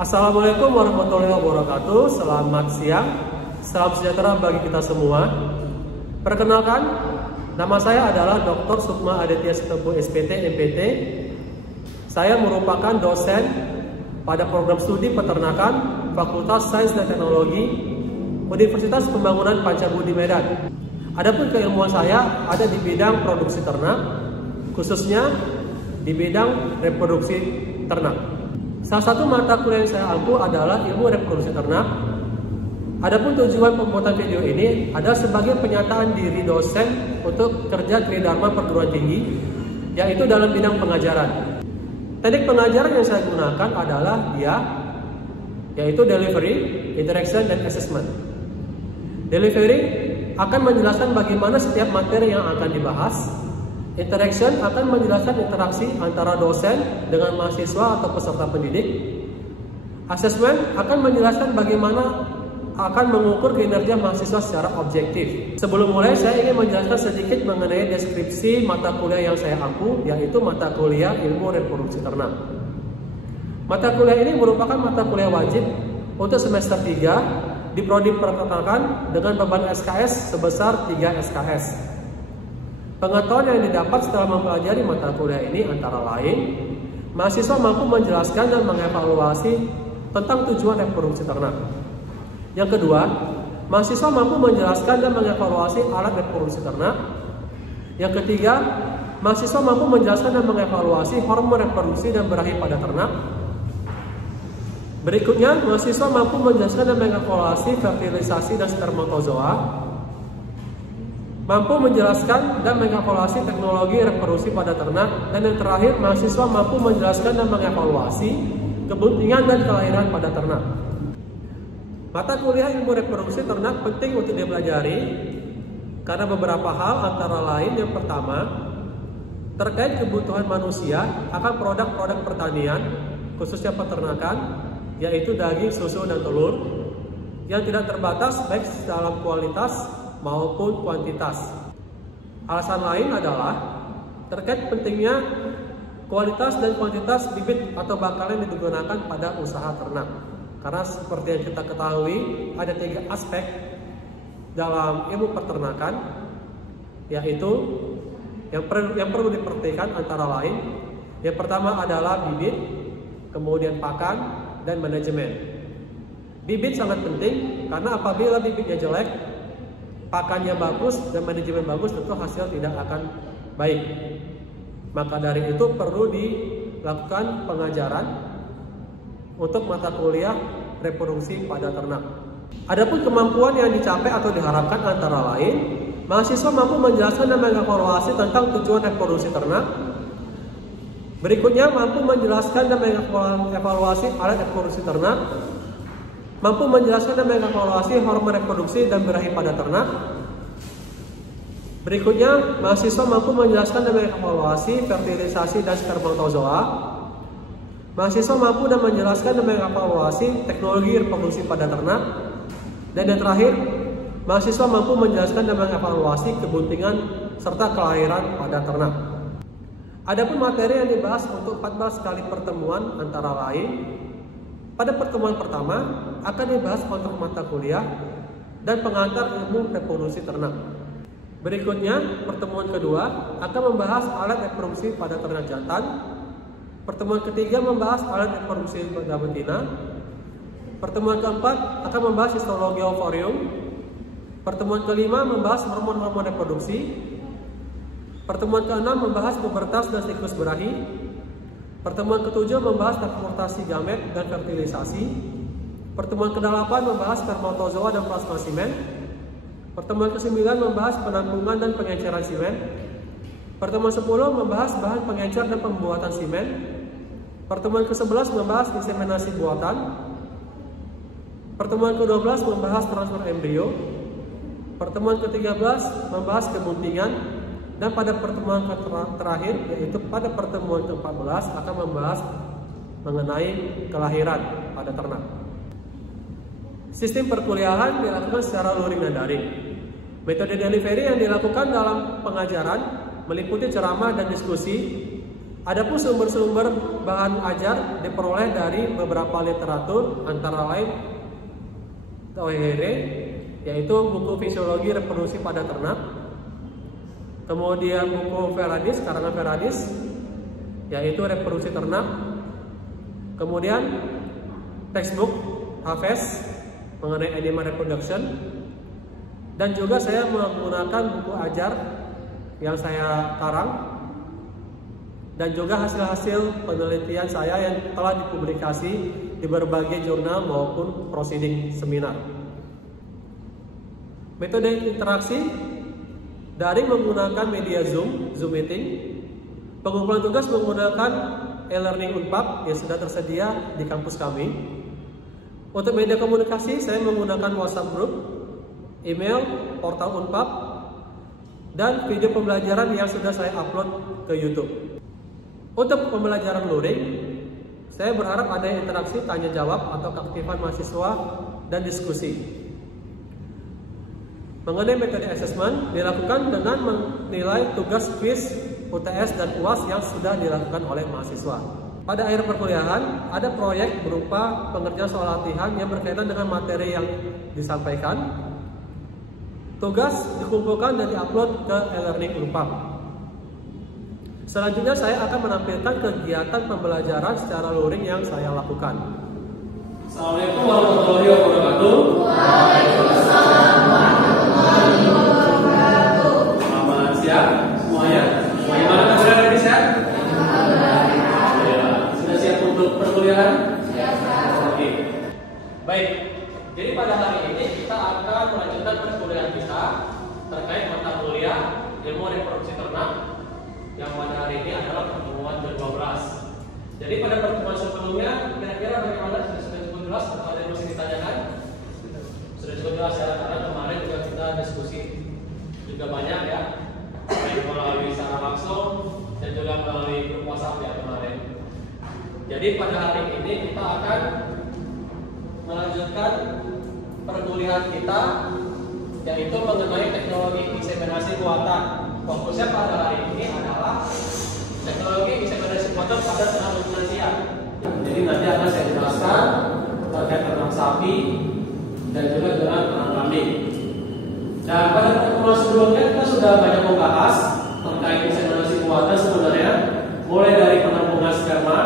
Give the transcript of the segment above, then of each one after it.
Assalamualaikum warahmatullahi wabarakatuh. Selamat siang, salam sejahtera bagi kita semua. Perkenalkan, nama saya adalah Dr. Sukma Aditya Sitopo SPT MPT. Saya merupakan dosen pada program studi peternakan Fakultas Sains dan Teknologi Universitas Pembangunan Pancabudi Medan. Adapun keilmuan saya ada di bidang produksi ternak, khususnya di bidang reproduksi ternak. Salah satu mata kuliah yang saya ampu adalah ilmu reproduksi ternak. Adapun tujuan pembuatan video ini adalah sebagai penyataan diri dosen untuk kerja tridharma perguruan tinggi, yaitu dalam bidang pengajaran. Teknik pengajaran yang saya gunakan adalah yaitu delivery, interaction, dan assessment. Delivery akan menjelaskan bagaimana setiap materi yang akan dibahas. Interaction akan menjelaskan interaksi antara dosen dengan mahasiswa atau peserta pendidik. Assessment akan menjelaskan bagaimana akan mengukur kinerja mahasiswa secara objektif. Sebelum mulai, saya ingin menjelaskan sedikit mengenai deskripsi mata kuliah yang saya ampu, yaitu mata kuliah ilmu reproduksi ternak. Mata kuliah ini merupakan mata kuliah wajib untuk semester 3 di prodi peternakan dengan beban SKS sebesar 3 SKS. Pengetahuan yang didapat setelah mempelajari mata kuliah ini antara lain, mahasiswa mampu menjelaskan dan mengevaluasi tentang tujuan reproduksi ternak. Yang kedua, mahasiswa mampu menjelaskan dan mengevaluasi alat reproduksi ternak. Yang ketiga, mahasiswa mampu menjelaskan dan mengevaluasi hormon reproduksi dan berahi pada ternak. Berikutnya, mahasiswa mampu menjelaskan dan mengevaluasi fertilisasi dan spermatozoa. Mampu menjelaskan dan mengevaluasi teknologi reproduksi pada ternak. Dan yang terakhir, mahasiswa mampu menjelaskan dan mengevaluasi kebuntingan dan kelahiran pada ternak. Mata kuliah ilmu reproduksi ternak penting untuk dipelajari karena beberapa hal, antara lain yang pertama, terkait kebutuhan manusia akan produk-produk pertanian, khususnya peternakan, yaitu daging, susu, dan telur, yang tidak terbatas baik dalam kualitas maupun kuantitas. Alasan lain adalah terkait pentingnya kualitas dan kuantitas bibit atau bakal yang digunakan pada usaha ternak. Karena seperti yang kita ketahui, ada 3 aspek dalam ilmu peternakan, yaitu yang perlu diperhatikan antara lain. Yang pertama adalah bibit, kemudian pakan, dan manajemen. Bibit sangat penting karena apabila bibitnya jelek, pakannya bagus dan manajemen bagus, tentu hasil tidak akan baik. Maka dari itu perlu dilakukan pengajaran untuk mata kuliah reproduksi pada ternak. Adapun kemampuan yang dicapai atau diharapkan antara lain, mahasiswa mampu menjelaskan dan mengevaluasi tentang tujuan reproduksi ternak. Berikutnya, mampu menjelaskan dan mengevaluasi alat reproduksi ternak. Mampu menjelaskan dan mengevaluasi hormon reproduksi dan berahi pada ternak. Berikutnya, mahasiswa mampu menjelaskan dan mengevaluasi fertilisasi dan spermatozoa. Mahasiswa mampu dan menjelaskan dan mengevaluasi teknologi reproduksi pada ternak. Dan yang terakhir, mahasiswa mampu menjelaskan dan mengevaluasi kebuntingan serta kelahiran pada ternak. Adapun materi yang dibahas untuk 14 kali pertemuan antara lain, pada pertemuan pertama akan dibahas kontrak mata kuliah dan pengantar ilmu reproduksi ternak. Berikutnya, pertemuan kedua akan membahas alat reproduksi pada ternak jantan. Pertemuan ketiga membahas alat reproduksi pada betina. Pertemuan keempat akan membahas histologi ovarium. Pertemuan kelima membahas hormon-hormon reproduksi. Pertemuan keenam membahas pubertas dan siklus berahi. Pertemuan ketujuh membahas transportasi gamet dan fertilisasi. Pertemuan ke-8 membahas spermatozoa dan plasma simen. Pertemuan ke-9 membahas penampungan dan pengenceran simen. Pertemuan 10 membahas bahan pengencer dan pembuatan simen. Pertemuan ke-11 membahas inseminasi buatan. Pertemuan ke-12 membahas transfer embrio. Pertemuan ke-13 membahas kebuntingan. Dan pada pertemuan terakhir, yaitu pada pertemuan ke-14, akan membahas mengenai kelahiran pada ternak. Sistem perkuliahan dilakukan secara luring dan daring. Metode delivery yang dilakukan dalam pengajaran meliputi ceramah dan diskusi Adapun sumber-sumber bahan ajar diperoleh dari beberapa literatur, antara lain TOEHRE, yaitu buku fisiologi reproduksi pada ternak, kemudian buku Ferradis, karangan Ferradis, yaitu reproduksi ternak, kemudian textbook Haves mengenai animal reproduction, dan juga saya menggunakan buku ajar yang saya karang, dan juga hasil-hasil penelitian saya yang telah dipublikasi di berbagai jurnal maupun proceeding seminar. Metode interaksi daring menggunakan media Zoom meeting, pengumpulan tugas menggunakan e-learning Unpad yang sudah tersedia di kampus kami. Untuk media komunikasi saya menggunakan WhatsApp group, email, portal Unpad, dan video pembelajaran yang sudah saya upload ke YouTube. Untuk pembelajaran luring, saya berharap ada interaksi tanya jawab atau keaktifan mahasiswa dan diskusi. Mengenai metode assessment dilakukan dengan menilai tugas kuis, UTS, dan UAS yang sudah dilakukan oleh mahasiswa. Pada akhir perkuliahan, ada proyek berupa pengerjaan soal latihan yang berkaitan dengan materi yang disampaikan. Tugas dikumpulkan dan diupload ke e-learning Unpad. Selanjutnya saya akan menampilkan kegiatan pembelajaran secara luring yang saya lakukan. Assalamualaikum warahmatullahi wabarakatuh. Waalaikumsalam warahmatullahi wabarakatuh. Selamat siang semuanya. Bagaimana kabar hari ini, sehat? Ya, sudah siap untuk perkuliahan? Siap. Oke. Baik. Jadi pada hari ini kita akan melanjutkan perkuliahan kita terkait mata kuliah ilmu reproduksi ternak, yang pada hari ini adalah pertemuan ke-12. Jadi pada pertemuan sebelumnya kira-kira bagaimana? Sudah cukup jelas? Ada yang mesti ditanyakan? Sudah cukup jelas ya, karena kemarin juga kita diskusi juga banyak ya, baik melalui secara langsung dan juga melalui grup WhatsApp ya kemarin. Jadi pada hari ini kita akan melanjutkan perkuliahan kita, yaitu mengenai teknologi inseminasi buatan. Fokusnya pada hari ini adalah teknologi inseminasi buatan pada ternak ruminansia. Jadi nanti akan saya jelaskan terkait ternak sapi dan juga dengan ternak kambing. Dan pada pertemuan sebelumnya kita sudah banyak membahas terkait inseminasi buatan sebenarnya, mulai dari penampungan sperma,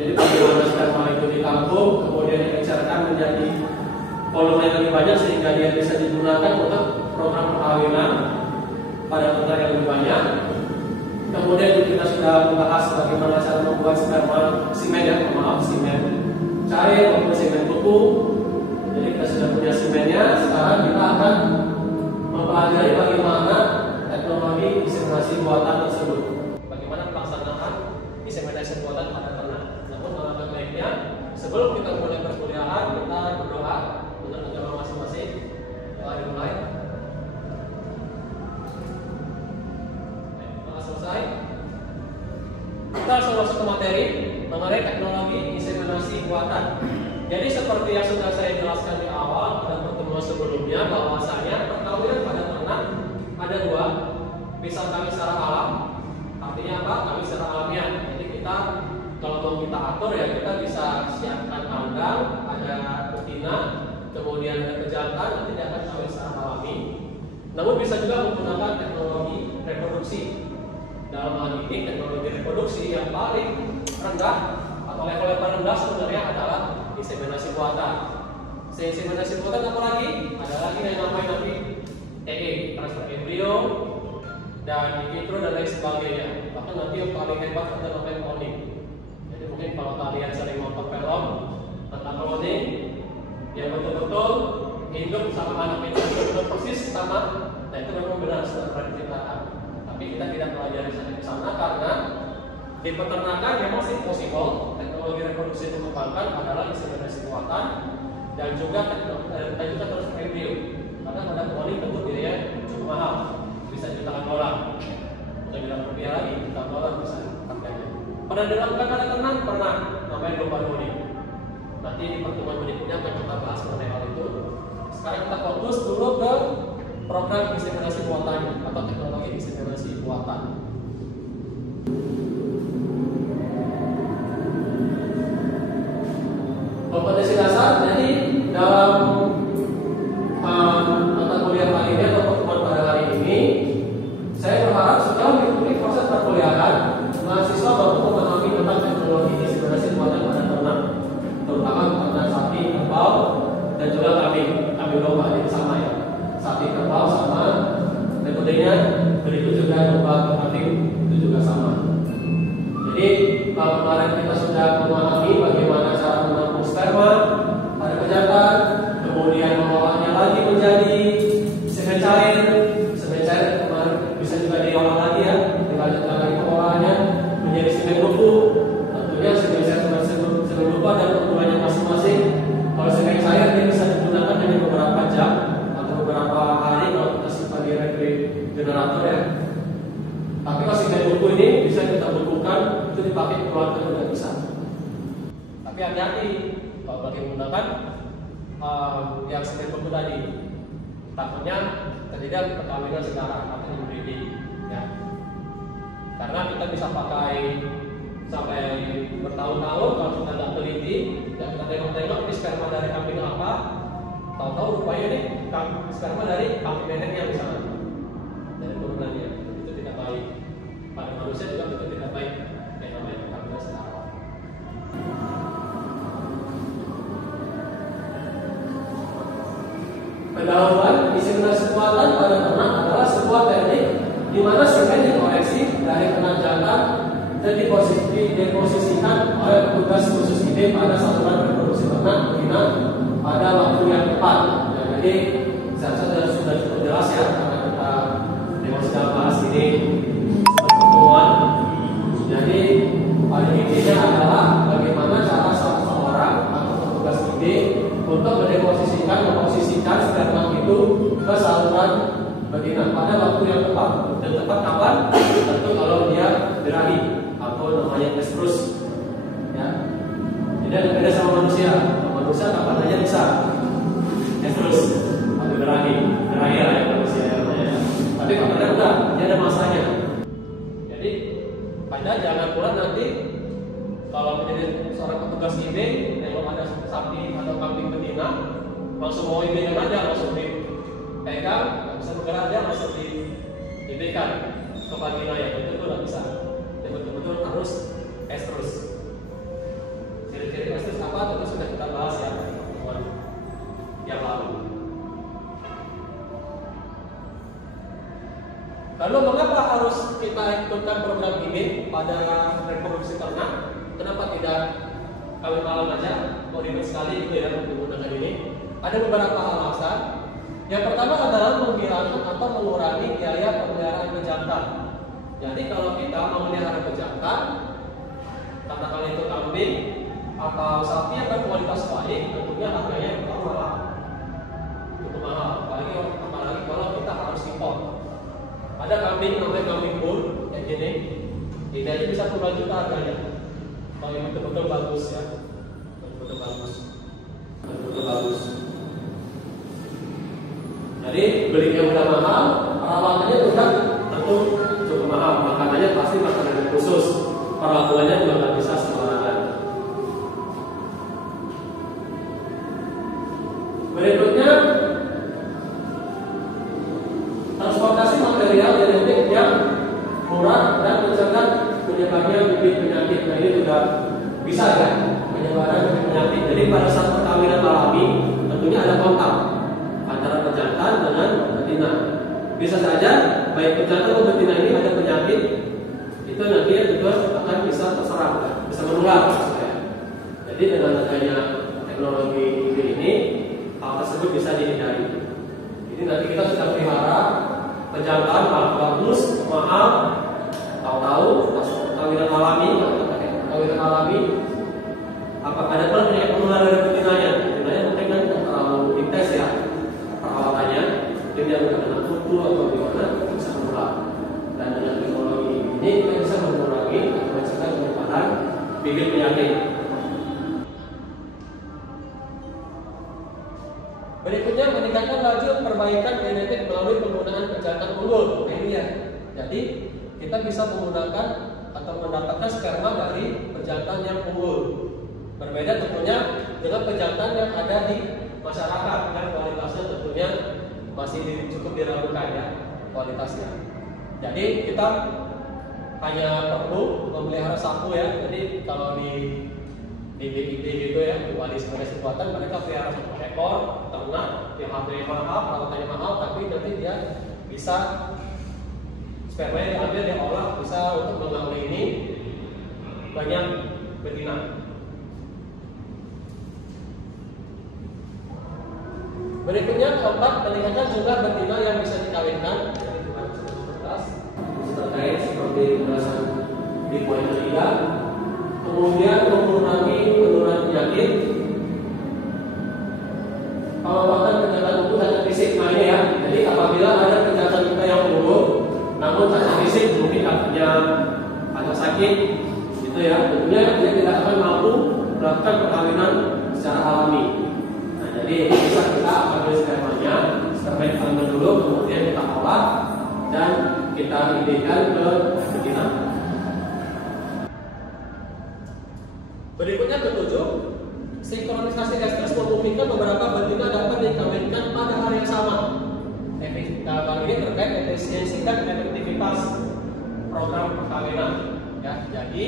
jadi bagaimana sperma itu ditampung, kemudian dibesarkan menjadi volume yang lebih banyak sehingga dia bisa digunakan untuk program perkawinan pada ternak yang lebih banyak. Kemudian kita sudah membahas bagaimana cara membuat sperma semen, semen cair maupun semen beku. Jadi kita sudah punya semennya. Sekarang kita akan mempelajari bagaimana teknologi inseminasi buatan tersebut, bagaimana pelaksanaan inseminasi buatan pada ternak. Namun alangkah baiknya sebelum kita mulai perkuliahan, kita berdoa menurut agama masing-masing. Doa dimulai. Selesai. Kita langsung masuk ke materi mengenai teknologi inseminasi buatan. Jadi seperti yang sudah saya jelaskan di awal pada pertemuan sebelumnya, bahwasanya perkawinan pada ternak ada dua, bisa kami secara alam, artinya apa? Kami secara alamiah. Jadi kita kalau mau kita atur ya kita bisa siapkan kandang, ada betina, kemudian ada pejantan, nanti dia akan kawin secara alami. Namun bisa juga menggunakan teknologi reproduksi. Dalam hal ini teknologi reproduksi yang paling rendah atau level yang paling rendah sebenarnya adalah inseminasi buatan. Inseminasi buatan apa lagi? Ada lagi yang namanya TE, transfer embrio, dan in vitro dan lain sebagainya. Bahkan nanti yang paling hebat adalah namanya cloning. Jadi mungkin kalau kalian sering nonton film tentang cloning, yang betul-betul hidup sama anak itu betul persis sama, nah itu memang benar sudah pernah diceritakan. Tapi kita tidak pelajari sampai ke sana karena di peternakan memang sih possible teknologi reproduksi yang dikembangkan adalah inseminasi buatan dan juga terus embrio. Karena pada cloning tentu biaya cukup mahal, bisa jutaan dolar. Untuk bilang rupiah lagi, jutaan dolar bisa harganya. Pernah dilakukan pada ternak? Pernah. Namanya global cloning. Nanti di pertemuan berikutnya akan kita bahas mengenai hal itu. Sekarang kita fokus dulu ke program inseminasi buatan atau teknologi inseminasi buatan. Kompetensi dasar, jadi dalam mata kuliah kali ini atau pertemuan pada hari ini, saya berharap setelah mengikuti proses perkuliahan, mahasiswa mampu memahami tentang teknologi inseminasi buatan pada ternak, terutama ternak sapi, kerbau, dan juga kambing domba. Ini sama ya, sapi, kerbau sama, dan kemudian berikut juga domba, kambing itu juga sama. Jadi kalau kemarin kita sudah memahami bagaimana cara menampung sperma pada pejantan, kemudian mengolahnya lagi menjadi semen cair. Semen cair kemarin bisa juga diolah lagi ya, dilanjutkan lagi pengolahannya menjadi semen beku. Tentunya semen cair semen beku ada keunggulannya masing-masing. Kalau semen cair dia bisa digunakan hanya beberapa jam atau beberapa hari kalau kita simpan di refrigerator ya. Tapi kalau semen beku ini bisa kita bekukan, itu dipakai keluarga juga bisa. Tapi hati-hati kalau pakai menggunakan yang semen beku tadi, takutnya terjadi perkawinan sekarang atau inbreeding ya. Karena kita bisa pakai sampai bertahun-tahun kalau kita tidak teliti dan kita tengok-tengok ini sperma dari kambing apa, tahu-tahu rupanya ini sperma dari kambing neneknya misalnya, dari turunannya. Itu tidak baik. Pada manusia juga itu tidak baik yang namanya perkawinan setara. Pendahuluan inseminasi buatan pada ternak adalah sebuah teknik di mana semen dikoreksi dari ternak jantan dan diposisikan oleh petugas khusus ini pada saluran reproduksi ternak betina pada waktu yang tepat. Ya, jadi saya sudah cukup jelas ya karena kita sudah bahas ini pertemuan. Jadi pada intinya adalah bagaimana cara seorang atau petugas ini untuk memposisikan sperma itu ke saluran betina pada waktu yang tepat. Dan tepat kapan? Tentu kalau dia birahi atau namanya estrus. Ya. Tidak beda sama manusia. Kalau manusia kapan aja bisa estrus atau birahi ya manusia ya. Tapi kalau enggak, dia ada masanya. Jadi Anda jangan pula nanti kalau menjadi seorang petugas IB yang ada sapi atau kambing betina langsung mau IB aja, langsung dipegang, nggak bisa bergerak aja, langsung dibekan ke vagina ya, itu nggak bisa. Dan betul-betul harus estrus. Ciri-ciri estrus apa? Tentu sudah kita bahas ya pertemuan yang lalu. Lalu mengapa harus kita ikutkan program ini pada reproduksi ternak? Kenapa tidak kawin malam aja? Mau ribet sekali itu ya menggunakan ini. Ada beberapa alasan. Yang pertama adalah menghilangkan atau mengurangi biaya pemeliharaan pejantan. Jadi kalau kita memelihara pejantan, katakan itu kambing atau sapi yang berkualitas baik, tentunya harganya cukup mahal. Cukup mahal. Apalagi kalau kita harus impor. Ada kambing namanya kambing bull kayak gini, ini aja bisa puluhan juta harganya. Kalau yang betul-betul bagus ya, betul-betul bagus. Jadi belinya udah mahal, perawatannya juga tentu cukup mahal. Makanannya pasti makanan khusus, perlakuannya juga nggak bisa sembarangan. Berikutnya transportasi material genetik yang murah dan mencegah menyebarnya bibit penyakit. Nah ini juga bisa ya penyebaran bibit penyakit. Jadi pada saat perkawinan alami tentunya ada kontak antara pejantan dengan betina. Bisa saja baik pejantan atau betina ini ada penyakit, itu nantinya juga akan bisa terserang, bisa menular. Jadi dengan adanya teknologi ini hal tersebut bisa dihindari. Jadi nanti kita sudah pelihara pejantan bagus, mahal, tahu-tahu pas perkawinan alami, apakah ada penyakit menular dari betinanya? Betinanya mungkin kan terlalu intens ya perawatannya, jadi dia bukan kena kutu atau gimana bisa menular. Dan dengan teknologi ini kita bisa mengurangi atau mencegah penyebaran bibit penyakit. Berikutnya meningkatkan laju perbaikan genetik melalui penggunaan pejantan unggul. Ini ya. Jadi kita bisa menggunakan atau mendapatkan sperma dari pejantan yang unggul. Berbeda tentunya dengan pejantan yang ada di masyarakat, dan kualitasnya tentunya masih cukup diragukan ya kualitasnya. Jadi kita hanya perlu memelihara sapu ya. Jadi kalau di BID gitu ya, di Wali Inseminasi Buatan, mereka pelihara satu ekor ternak yang harganya mahal, perawatannya mahal, tapi nanti dia bisa spermanya diambil, diolah, bisa untuk mengawini banyak betina. Berikutnya keempat, meningkatkan jumlah betina yang bisa dikawinkan. Terkait seperti penjelasan di poin ketiga. Kemudian mengurangi penurunan penyakit, pengobatan kejahatan tubuh dan fisik. Nah ini ya, jadi apabila ada kejahatan kita yang buruk, namun secara fisik mungkin kakinya agak sakit, gitu ya, tentunya dia tidak akan mampu melakukan perkawinan secara alami. Nah jadi bisa kita ambil spermanya, sperma kita ambil dulu, kemudian kita olah dan kita idenya ke betina. Berikutnya ketujuh, sinkronisasi estrus memungkinkan beberapa betina dapat dikawinkan pada hari yang sama. Hal ini terkait efisiensi dan efektivitas program perkawinan. Ya, jadi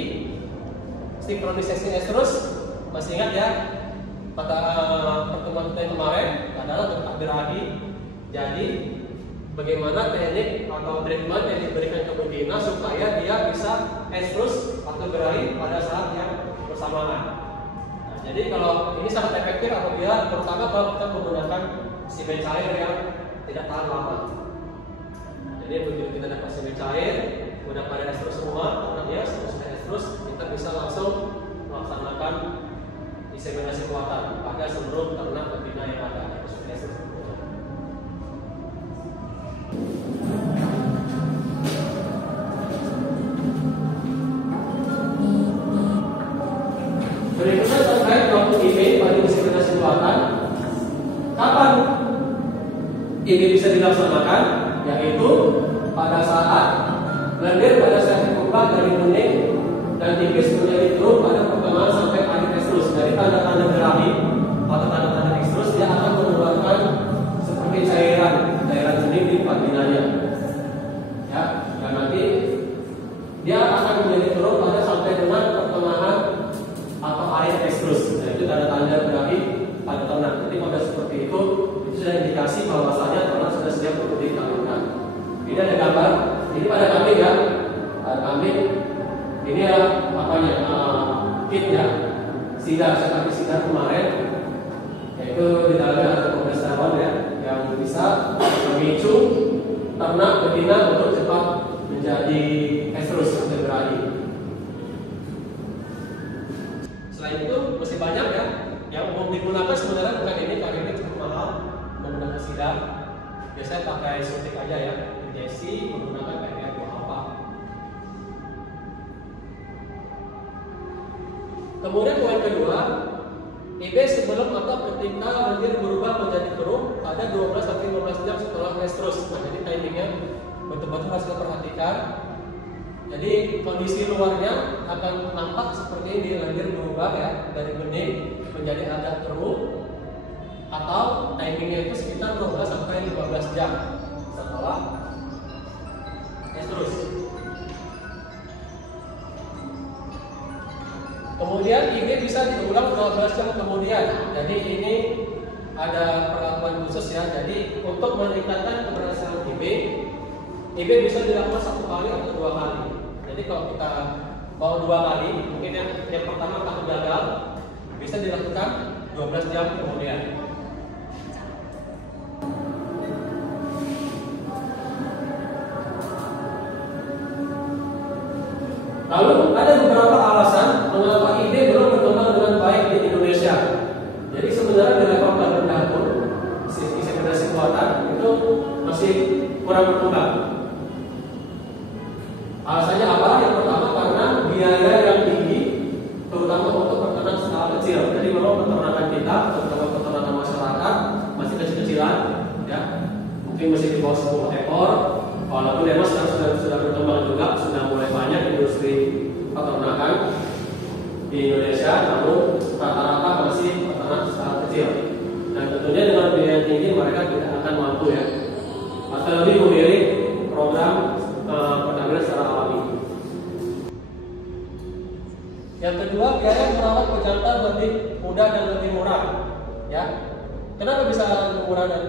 sinkronisasi estrus, masih ingat ya pada pertemuan kita yang kemarin adalah tetap birahi. Jadi bagaimana teknik atau treatment yang diberikan ke betina supaya dia bisa estrus atau birahi pada saat yang bersamaan. Nah, jadi kalau ini sangat efektif apabila terutama kalau kita menggunakan semen cair yang tidak tahan lama. Jadi begitu kita dapat semen cair, udah pada estrus semua, ternaknya sudah estrus, kita bisa langsung melaksanakan inseminasi buatan pada seluruh ternak betina yang ada sudah estrus. Berikutnya terkait waktu IB pada inseminasi buatan. Kapan IB bisa dilaksanakan? Yaitu pada saat lendir pada sel kembang dari bening dan tipis menjadi keruh pada perkembangan sampai akhir estrus. Dari tanda-tanda birahi atau tanda-tanda estrus, dia akan mengeluarkan seperti cairan bening di vaginanya. Ya, dan nanti dia akan menjadi keruh pada sampai dengan perkembangan atau air estrus. Nah, itu tanda-tanda birahi pada ternak. Jadi pada seperti itu sudah indikasi bahwasanya ternak sudah siap untuk dikawinkan. Ini ada gambar. Ini pada kambing ya. Pada kambing. Ini ya apanya? Kit ya. Sidar, saya pakai sidar kemarin. Yaitu di dalamnya ada progesteron ya, yang bisa memicu ternak betina untuk cepat menjadi estrus atau birahi. Selain itu masih banyak ya yang umum digunakan sebenarnya bukan ini, karena ini cukup mahal menggunakan sidar. Biasanya pakai suntik aja ya, injeksi menggunakan PPR buah apa. Kemudian poin kedua, IB sebelum atau ketika lendir berubah menjadi keruh pada 12-15 jam setelah estrus. Nah, jadi timingnya betul-betul harus diperhatikan. Jadi kondisi luarnya akan nampak seperti ini, lendir berubah ya dari bening menjadi agak keruh, atau timingnya itu sekitar 12-15 jam setelah estrus. Kemudian IB bisa diulang 12 jam kemudian. Jadi ini ada perlakuan khusus ya. Jadi untuk meningkatkan keberhasilan IB bisa dilakukan 1 kali atau 2 kali. Jadi kalau kita mau 2 kali, mungkin yang pertama takut gagal, bisa dilakukan 12 jam kemudian. Lalu ada beberapa alasan mengapa IB belum berkembang dengan baik di Indonesia. Jadi sebenarnya di level terrendah pun inseminasi buatan itu masih kurang berkembang. Alasannya apa? Yang pertama karena biaya yang tinggi, terutama untuk peternak skala kecil. Jadi memang peternakan kita, terutama peternakan masyarakat, masih kecil-kecilan, ya, mungkin masih di bawah 10 ekor. Walaupun memang sekarang sudah berkembang juga, sudah mulai banyak industri peternakan di Indonesia, namun rata-rata masih peternak skala kecil. Dan tentunya dengan biaya yang tinggi mereka tidak akan mampu ya, atau lebih memilih program penampilan secara alami. Yang kedua, biaya merawat pejantan lebih mudah dan lebih murah. Ya, kenapa bisa lebih murah dan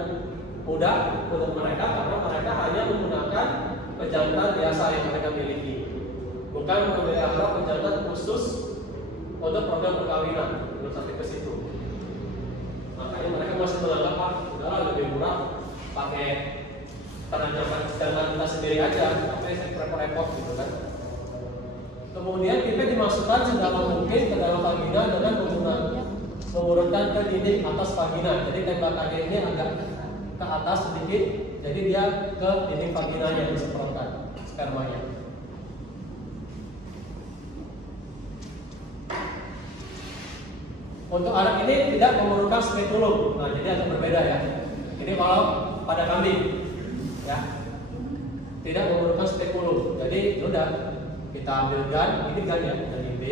mudah untuk mereka? Karena mereka hanya menggunakan pejantan biasa yang mereka miliki, bukan memelihara pejantan khusus untuk program perkawinan. Belum sampai ke situ. Makanya mereka masih menganggap udahlah lebih murah pakai peternakan jantan kita sendiri aja, tapi repot-repot gitu kan. Kemudian pipet dimasukkan sedalam mungkin ke dalam vagina dengan mengurutkan ke dinding atas vagina. Jadi tembakannya ini agak ke atas sedikit, jadi dia ke dinding vaginanya disemprotkan spermanya. Untuk anak ini tidak memerlukan spekulum. Nah, jadi agak berbeda ya. Jadi kalau pada kambing ya tidak memerlukan spekulum. Jadi udah kita ambil gan, ini gan ya dari B,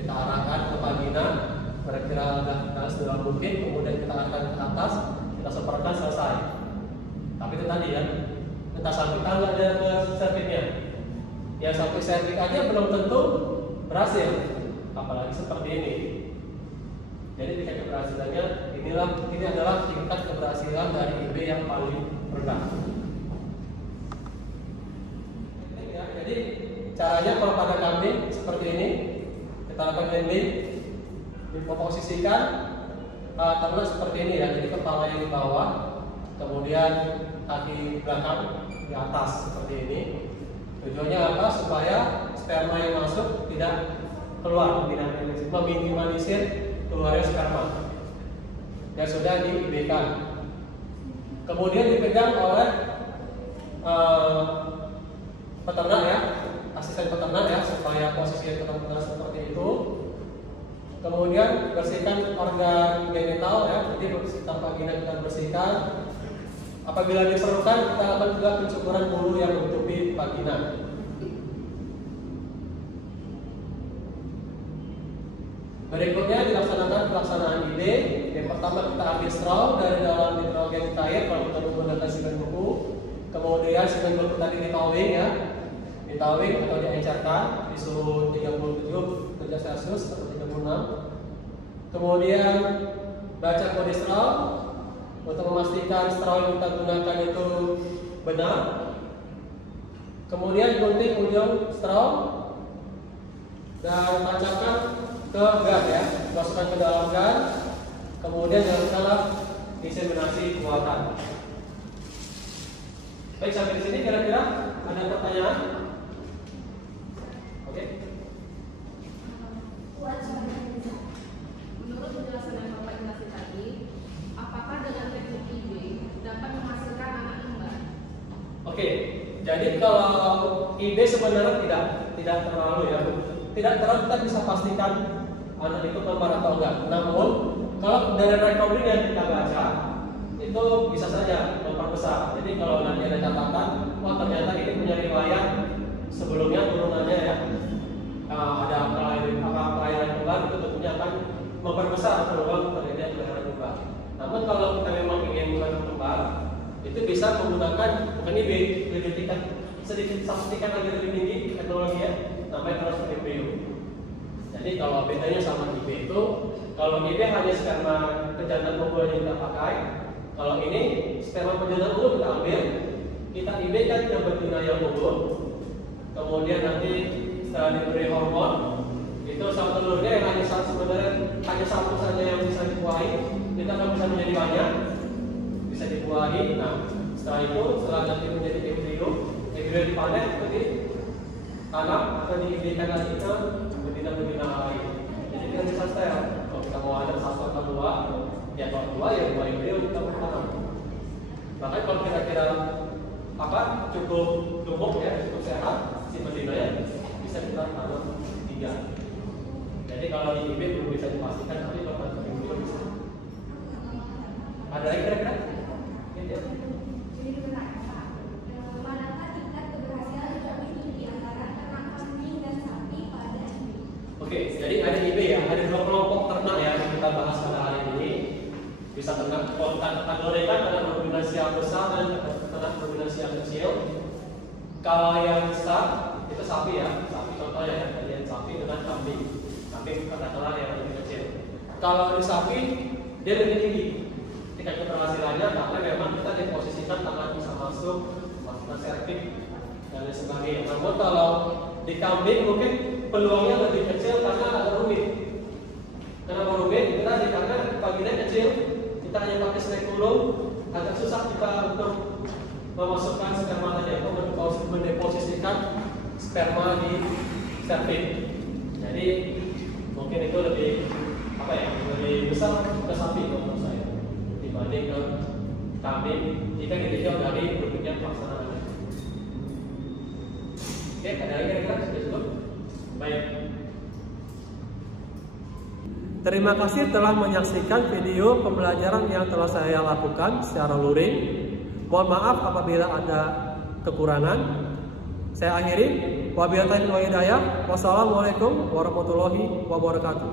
kita arahkan ke vagina, kira-kira agak sedalam mungkin, kemudian kita arahkan ke atas, kita semprotkan, selesai. Tapi itu tadi ya, kita sampaikan nggak ada ke serviknya. Yang sampai servik aja belum tentu berhasil, apalagi seperti ini. Jadi tingkat keberhasilannya ini adalah tingkat keberhasilan dari IB yang paling rendah. Ya, jadi caranya kalau pada kambing seperti ini, kita lakukan landing, diposisikan ternak seperti ini ya. Jadi kepala yang di bawah, kemudian kaki belakang di atas seperti ini. Tujuannya apa? Supaya sperma yang masuk tidak keluar, tidak meminimalisir keluarnya sperma yang sudah di-IB-kan. Kemudian dipegang oleh peternak ya, asisten peternak ya, supaya posisi peternak seperti itu. Kemudian bersihkan organ genital ya, jadi sekitar vagina kita bersihkan. Apabila diperlukan, kita akan juga pencukuran bulu yang menutupi vagina. Berikutnya dilaksanakan pelaksanaan IB. Yang pertama kita ambil straw dari dalam nitrogen cair kalau kita menggunakan simen buku. Kemudian simen buku tadi ditowing ya, ditowing atau diencerkan di suhu 37 derajat Celcius atau 36. Kemudian baca kode straw untuk memastikan straw yang kita gunakan itu benar. Kemudian gunting ujung straw dan tancapkan ke gan ya, masukkan ke dalam gan, kemudian dilakukanlah inseminasi buatan. Baik, sampai di sini kira-kira ada pertanyaan? Oke. Menurut penjelasan yang Bapak jelaskan tadi, apakah dengan teknik IB dapat menghasilkan anak kembar? Oke, jadi kalau IB sebenarnya tidak terlalu ya, tidak terlalu kita bisa pastikan anak itu kembar atau enggak. Namun kalau dari recording yang kita baca itu bisa saja memperbesar. Jadi kalau nanti ada catatan, oh ternyata ini punya riwayat sebelumnya turunannya ya, ada kelainan kembar, itu tentunya akan memperbesar peluang terjadinya kelainan kembar. Namun kalau kita memang ingin kelainan kembar, itu bisa menggunakan bukan IB, lebih tingkat sedikit satu tingkat lagi lebih tinggi teknologinya sampai terus ke embrio. Jadi kalau bedanya sama IB itu, kalau IB hanya sperma pejantan unggul yang kita pakai, kalau ini sperma pejantan unggul kita ambil, kita IB kan yang betina yang unggul, kemudian nanti setelah diberi hormon, itu sama telurnya yang sebenarnya hanya satu saja yang bisa dibuahi, kita akan bisa menjadi banyak, bisa dibuahi. Nah setelah itu, setelah nanti menjadi embrio dipanen seperti tanam atau diibikan lagi ke betina lain. Jadi kita bisa steril. Kalau kita mau ada satu atau dua, ya kalau dua ya dua embrio kita tanam. Bahkan kalau kira-kira cukup gemuk ya, cukup sehat si betinanya, bisa kita tanam 3. Jadi kalau di IB belum bisa dipastikan, tapi kalau embrio bisa. Ada lagi kira-kira? Ya. Oke, jadi ada IB ya, ada 2 kelompok ternak Bisa kategorikan ternak ruminansia besar dan ternak ruminansia kecil. Kalau yang besar itu sapi ya, sapi contohnya ya, sapi dengan kambing. Kambing katakanlah yang lebih kecil. Kalau di sapi dia lebih tinggi tingkat keberhasilannya karena memang kita diposisikan tangan bisa masuk, melakukan servis dan lain sebagainya. Namun kalau di kambing mungkin peluangnya lebih kecil karena agak rumit. Kenapa rumit? Karena vaginnya kecil, kita hanya pakai spekulum, agak susah kita untuk memasukkan sperma tadi itu mendeposisikan sperma di cervix. Jadi mungkin itu lebih lebih besar ke sapi menurut saya dibanding ke kambing jika ditinjau dari berbagai pelaksanaannya. Oke, ada lagi kira-kira sudah cukup? Baik. Terima kasih telah menyaksikan video pembelajaran yang telah saya lakukan secara luring. Mohon maaf apabila ada kekurangan. Saya akhiri. Wabillahi taufiq wal hidayah. Wassalamualaikum warahmatullahi wabarakatuh.